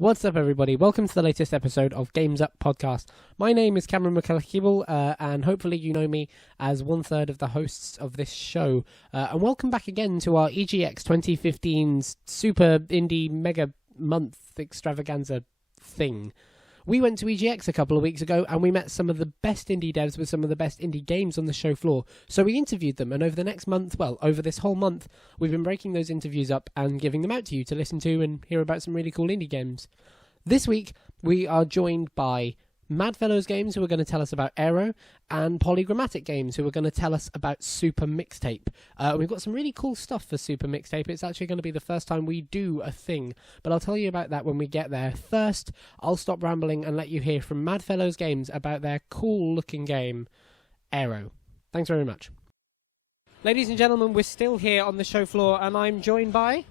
What's up, everybody? Welcome to the latest episode of Games Up Podcast. My name is Cameron McCulloch, and hopefully you know me as one-third of the hosts of this show. And welcome back again to our EGX 2015's Super Indie Mega Month Extravaganza thing. We went to EGX a couple of weeks ago and we met some of the best indie devs with some of the best indie games on the show floor. So we interviewed them, and over the next month, over this whole month, we've been breaking those interviews up and giving them out to you to listen to and hear about some really cool indie games. This week, we are joined by Madfellows Games, who are going to tell us about Aaero, and Polygrammatic Games, who are going to tell us about Super Mixtape. We've got some really cool stuff for Super Mixtape. It's actually going to be the first time we do a thing, but I'll tell you about that when we get there. First, I'll stop rambling and let you hear from Madfellows Games about their cool-looking game, Aaero. Thanks very much. Ladies and gentlemen, we're still here on the show floor, and I'm joined by...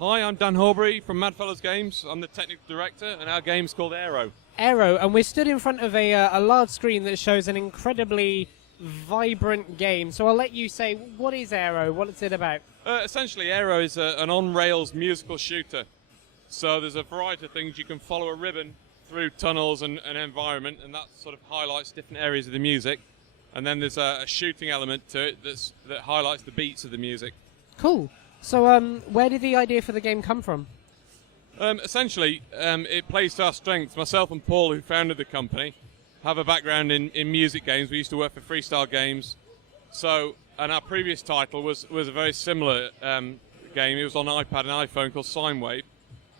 Hi, I'm Dan Horbury from Madfellows Games. I'm the technical director, and our game's called Aaero. Aaero, and we're stood in front of a large screen that shows an incredibly vibrant game. So I'll let you say, what is Aaero? What is it about? Essentially, Aaero is an on-rails musical shooter. So there's a variety of things. You can follow a ribbon through tunnels and an environment, and that sort of highlights different areas of the music. And then there's a shooting element to it that highlights the beats of the music. Cool. So where did the idea for the game come from? Essentially, it plays to our strengths. Myself and Paul, who founded the company, have a background in music games. We used to work for Freestyle Games. And our previous title was a very similar game. It was on iPad and iPhone called Sine Wave,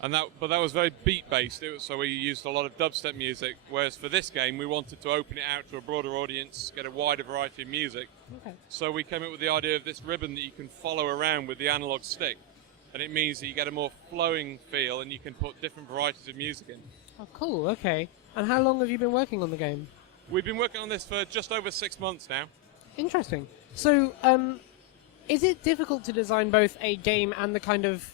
but that was very beat-based. So we used a lot of dubstep music. Whereas for this game, we wanted to open it out to a broader audience, get a wider variety of music. Okay. So we came up with the idea of this ribbon that you can follow around with the analog stick. And it means that you get a more flowing feel and you can put different varieties of music in. Oh, cool, okay. And how long have you been working on the game? We've been working on this for just over 6 months now. Interesting. So, is it difficult to design both a game and the kind of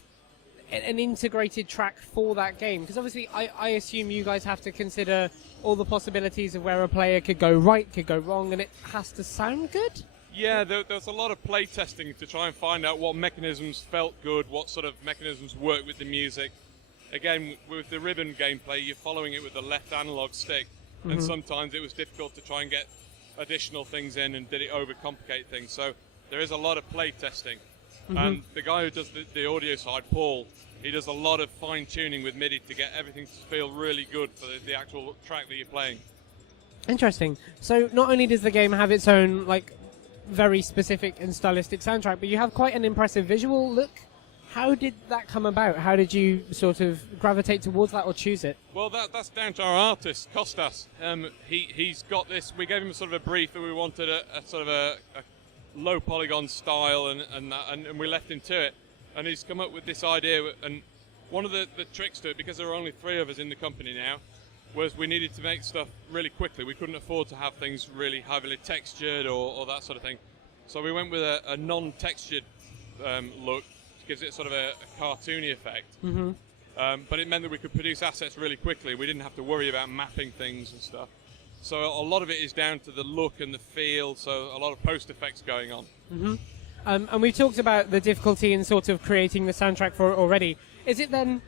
an integrated track for that game? Because obviously I assume you guys have to consider all the possibilities of where a player could go right, could go wrong, and it has to sound good? Yeah, there was a lot of play testing to try and find out what mechanisms felt good, what sort of mechanisms work with the music. Again, with the ribbon gameplay, you're following it with the left analog stick, and sometimes it was difficult to try and get additional things in, and did it overcomplicate things. So there is a lot of play testing. And the guy who does the audio side, Paul, he does a lot of fine-tuning with MIDI to get everything to feel really good for the actual track that you're playing. Interesting. So not only does the game have its own, very specific and stylistic soundtrack, but you have quite an impressive visual look. How did that come about? How did you sort of gravitate towards that or choose it? Well, that's down to our artist, Kostas. He's got this. We gave him sort of a brief that we wanted a sort of a low polygon style, and we left him to it. And he's come up with this idea. And one of the tricks to it, because there are only 3 of us in the company now, was we needed to make stuff really quickly. We couldn't afford to have things really heavily textured or that sort of thing. So we went with a non-textured look, which gives it sort of a cartoony effect. But it meant that we could produce assets really quickly. We didn't have to worry about mapping things and stuff. So a lot of it is down to the look and the feel, so a lot of post effects going on. And we've talked about the difficulty in sort of creating the soundtrack for it already. Is it then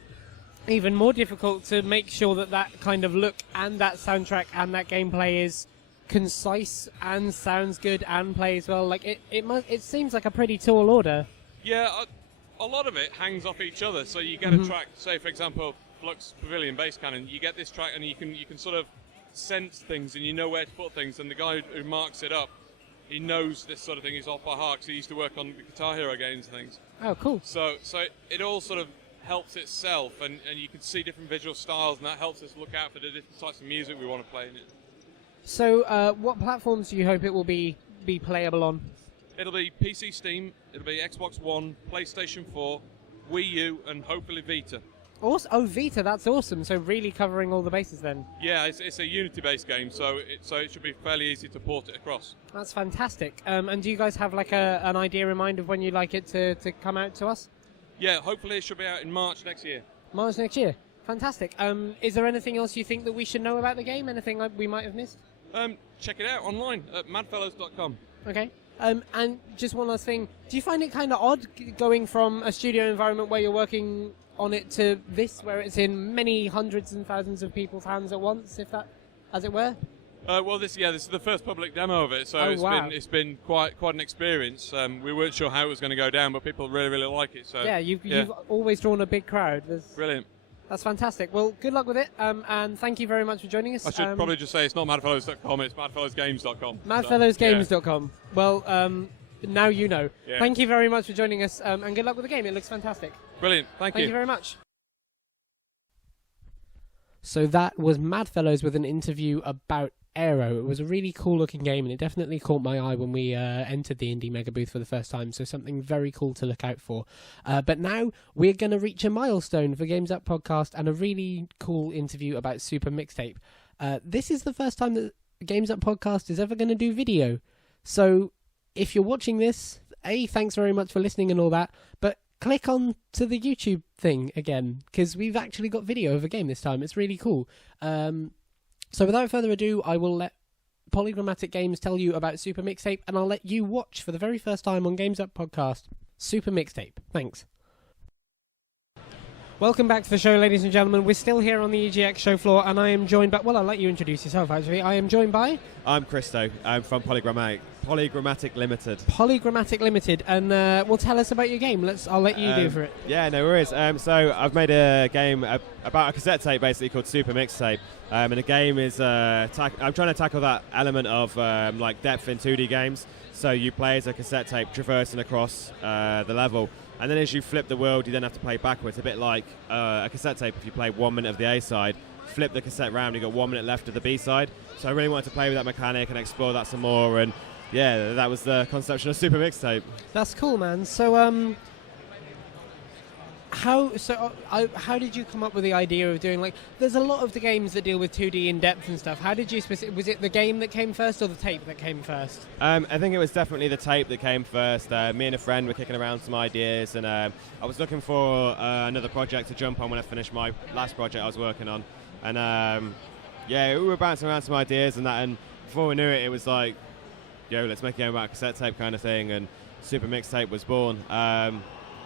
even more difficult to make sure that kind of look and that soundtrack and that gameplay is concise and sounds good and plays well? It seems like a pretty tall order. Yeah, a lot of it hangs off each other. So you get a track, say for example, Flux Pavilion Bass Cannon. You get this track and you can sort of sense things and you know where to put things. And the guy who marks it up, he knows this sort of thing is off by heart because he used to work on the Guitar Hero games and things. Oh, cool. So it all sort of helps itself, and you can see different visual styles, and that helps us look out for the different types of music we want to play in it. So what platforms do you hope it will be playable on? It'll be PC, Steam, it'll be Xbox One, PlayStation 4, Wii U, and hopefully Vita. Awesome. Oh, Vita, that's awesome. So really covering all the bases then. Yeah, it's a Unity-based game, so it should be fairly easy to port it across. That's fantastic. And do you guys have an idea in mind of when you'd like it to come out to us? Yeah, hopefully it should be out in March next year. March next year. Fantastic. Is there anything else you think that we should know about the game? Anything we might have missed? Check it out online at madfellows.com. Okay. And just one last thing. Do you find it kind of odd going from a studio environment where you're working on it to this, where it's in many hundreds and thousands of people's hands at once, if that, as it were? Well, this is the first public demo of it, so it's been quite an experience. We weren't sure how it was going to go down, but people really like it. So you've always drawn a big crowd. Brilliant. That's fantastic. Well, good luck with it, and thank you very much for joining us. I should probably just say it's not madfellows.com, it's madfellowsgames.com. Madfellowsgames.com. Well, now you know. Yeah. Thank you very much for joining us, and good luck with the game. It looks fantastic. Brilliant. Thank you. Thank you very much. So that was Madfellows with an interview about Aaero. It was a really cool looking game, and it definitely caught my eye when we entered the Indie Mega Booth for the first time, so something very cool to look out for. But now we're going to reach a milestone for Games Up Podcast and a really cool interview about Super Mixtape. This is the first time that Games Up Podcast is ever going to do video. So if you're watching this, thanks very much for listening and all that, but click on to the YouTube thing again, because we've actually got video of a game this time. It's really cool. So without further ado, I will let Polygrammatic Games tell you about Super Mixtape, and I'll let you watch for the very first time on Games Up Podcast, Super Mixtape. Thanks. Welcome back to the show, ladies and gentlemen. We're still here on the EGX show floor, and I am joined by... Well, I'll let you introduce yourself, actually. I am joined by... I'm Christo. I'm from Polygrammatic Limited. Polygrammatic Limited. And, well, tell us about your game. I'll let you do for it. Yeah, no worries. So I've made a game about a cassette tape, basically, called Super Mixtape. And the game is... I'm trying to tackle that element of, like, depth in 2D games. So you play as a cassette tape traversing across the level. And then as you flip the world, you then have to play backwards, a bit like a cassette tape. If you play 1 minute of the A side, flip the cassette round, you've got 1 minute left of the B side. So I really wanted to play with that mechanic and explore that some more. And yeah, that was the conception of Super Mixtape. That's cool, man. So, how did you come up with the idea of doing, like, there's a lot of the games that deal with 2D in depth and stuff. How did you was it the game that came first or the tape that came first? I think it was definitely the tape that came first. Me and a friend were kicking around some ideas, and I was looking for another project to jump on when I finished my last project I was working on. And we were bouncing around some ideas and that, and before we knew it, it was like, yo, let's make a game about a cassette tape kind of thing, and Super Mixtape was born.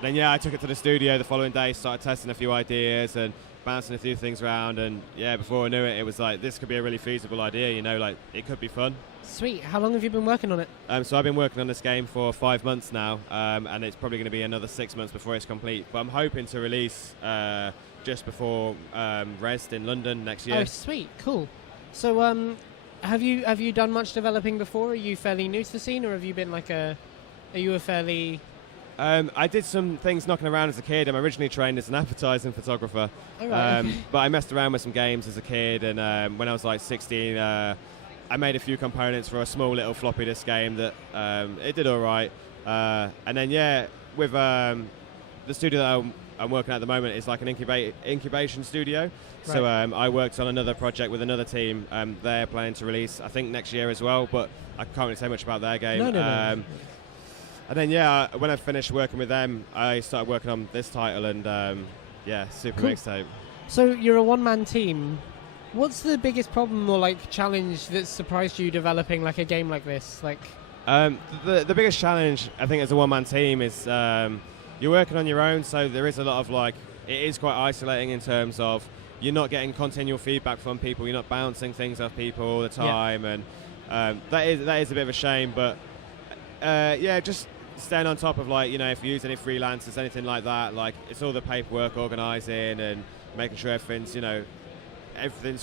Then I took it to the studio the following day, started testing a few ideas and bouncing a few things around, and before I knew it, it was like, this could be a really feasible idea, like it could be fun. Sweet. How long have you been working on it? So I've been working on this game for 5 months now, and it's probably going to be another 6 months before it's complete, but I'm hoping to release just before Rest in London next year. Oh, sweet. Cool. So have you done much developing before? Are you fairly new to the scene, or have you been are you a fairly... I did some things knocking around as a kid. I'm originally trained as an advertising photographer, right. But I messed around with some games as a kid, and when I was like 16, I made a few components for a small little floppy disk game that it did all right. And then with the studio that I'm working at the moment is like an incubation studio. Right. So I worked on another project with another team. They're planning to release, I think, next year as well, but I can't really say much about their game. No. And then, when I finished working with them, I started working on this title, and Super Cool. Mixtape. So you're a one-man team. What's the biggest problem or challenge that surprised you developing a game like this? The biggest challenge, I think, as a one-man team is you're working on your own, so there is a lot of it is quite isolating in terms of you're not getting continual feedback from people, you're not bouncing things off people all the time, and that is a bit of a shame, but just staying on top of if you use any freelancers, anything like that, it's all the paperwork, organising and making sure everything's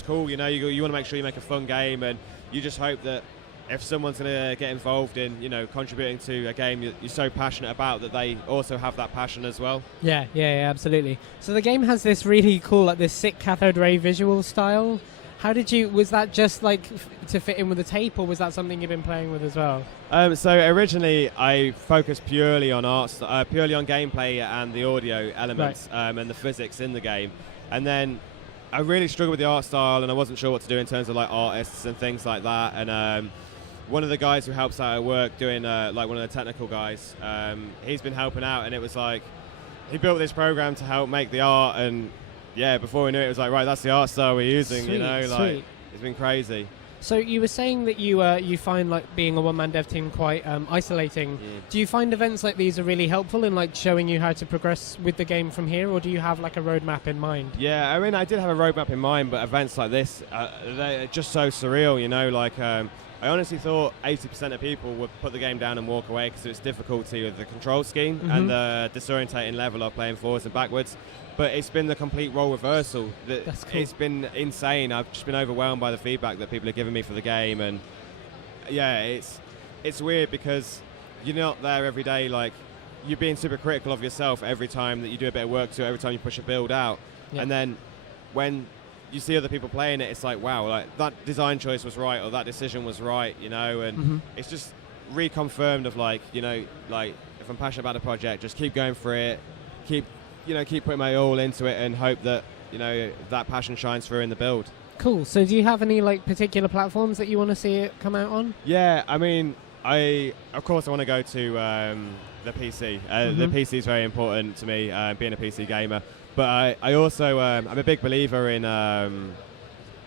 cool. You want to make sure you make a fun game, and you just hope that if someone's going to get involved in contributing to a game you're so passionate about, that they also have that passion as well. Yeah, absolutely. So the game has this really cool, this sick cathode ray visual style. Was that just to fit in with the tape, or was that something you've been playing with as well? So originally I focused purely on purely on gameplay and the audio elements, right. And the physics in the game. And then I really struggled with the art style, and I wasn't sure what to do in terms of artists and things like that. And one of the guys who helps out at work doing one of the technical guys, he's been helping out, and it was he built this program to help make the art, and before we knew it, it was right, that's the art style we're using. Sweet, sweet. It's been crazy. So you were saying that you find like being a one-man dev team quite isolating. Do you find events like these are really helpful in like showing you how to progress with the game from here, or do you have like a roadmap in mind? Yeah, I mean, I did have a roadmap in mind, but events like this, they're just so surreal, you know, like I honestly thought 80% of people would put the game down and walk away because of its difficulty with the control scheme and the disorientating level of playing forwards and backwards. But it's been the complete role reversal. That's cool. It's been insane. I've just been overwhelmed by the feedback that people are giving me for the game. And yeah, it's weird because you're not there every day. Like, you're being super critical of yourself every time that you do a bit of work to it, every time you push a build out. Yeah. And then when you see other people playing it, it's like, wow, like that design choice was right, or that decision was right, you know, and it's just reconfirmed of like, you know, like if I'm passionate about a project, just keep going for it, keep putting my all into it and hope that, you know, that passion shines through in the build. Cool. So do you have any like particular platforms that you want to see it come out on? Yeah, I mean, of course I want to go to the PC. The PC is very important to me, being a PC gamer. But I also, I'm a big believer in,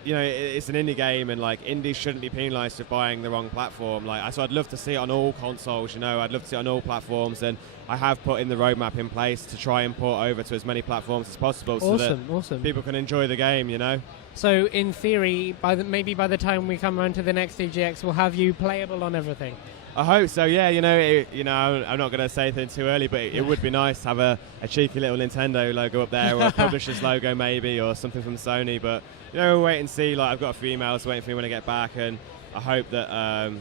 you know, it's an indie game, and like indies shouldn't be penalised for buying the wrong platform. Like, so I'd love to see it on all consoles, you know, I'd love to see it on all platforms, and I have put in the roadmap in place to try and port over to as many platforms as possible so that people can enjoy the game, you know. So in theory, maybe by the time we come around to the next EGX, we'll have you playable on everything. I hope so. Yeah, you know, I'm not going to say anything too early, but it would be nice to have a cheeky little Nintendo logo up there, or a publisher's logo maybe, or something from Sony. But you know, we'll wait and see. Like, I've got a few emails waiting for me when I get back, and I hope that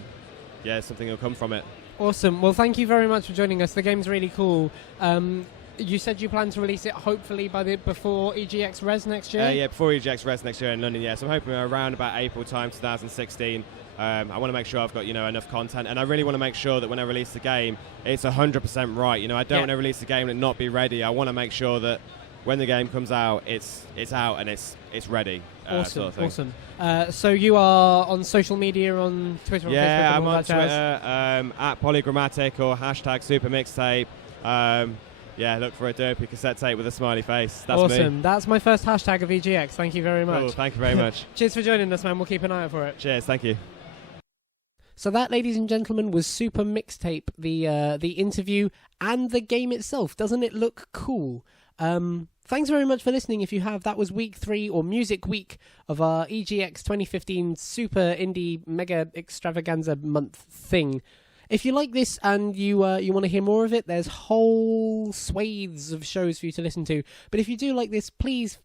something will come from it. Awesome. Well, thank you very much for joining us. The game's really cool. You said you plan to release it hopefully before EGX Res next year? Yeah, before EGX Res next year in London, yeah. So I'm hoping around about April time 2016. I want to make sure I've got, you know, enough content, and I really want to make sure that when I release the game, it's 100% right. You know, I don't want to release the game and not be ready. I want to make sure that when the game comes out, it's out and it's ready. Awesome, sort of thing. awesome. So you are on social media, on Twitter, or Facebook? Yeah, I'm all on that jazz? Twitter at Polygrammatic or hashtag Super Mixtape. Yeah, look for a derpy cassette tape with a smiley face. That's awesome. me. That's my first hashtag of EGX. Thank you very much. Cool, thank you very much. Cheers for joining us, man. We'll keep an eye out for it. Cheers, thank you. So that, ladies and gentlemen, was Super Mixtape, the interview and the game itself. Doesn't it look cool? Thanks very much for listening. If you have, that was week 3 or music week of our EGX 2015 Super Indie Mega Extravaganza month thing. If you like this and you want to hear more of it, there's whole swathes of shows for you to listen to. But if you do like this, please,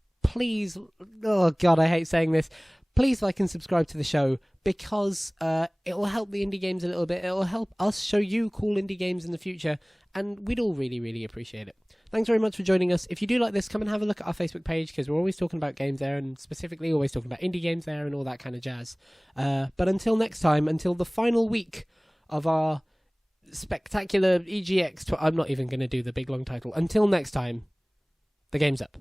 oh God, I hate saying this, please like and subscribe to the show, because it will help the indie games a little bit. It will help us show you cool indie games in the future, and we'd all really, really appreciate it. Thanks very much for joining us. If you do like this, come and have a look at our Facebook page, because we're always talking about games there, and specifically always talking about indie games there and all that kind of jazz. But until next time, until the final week of our spectacular EGX... I'm not even going to do the big long title. Until next time, the game's up.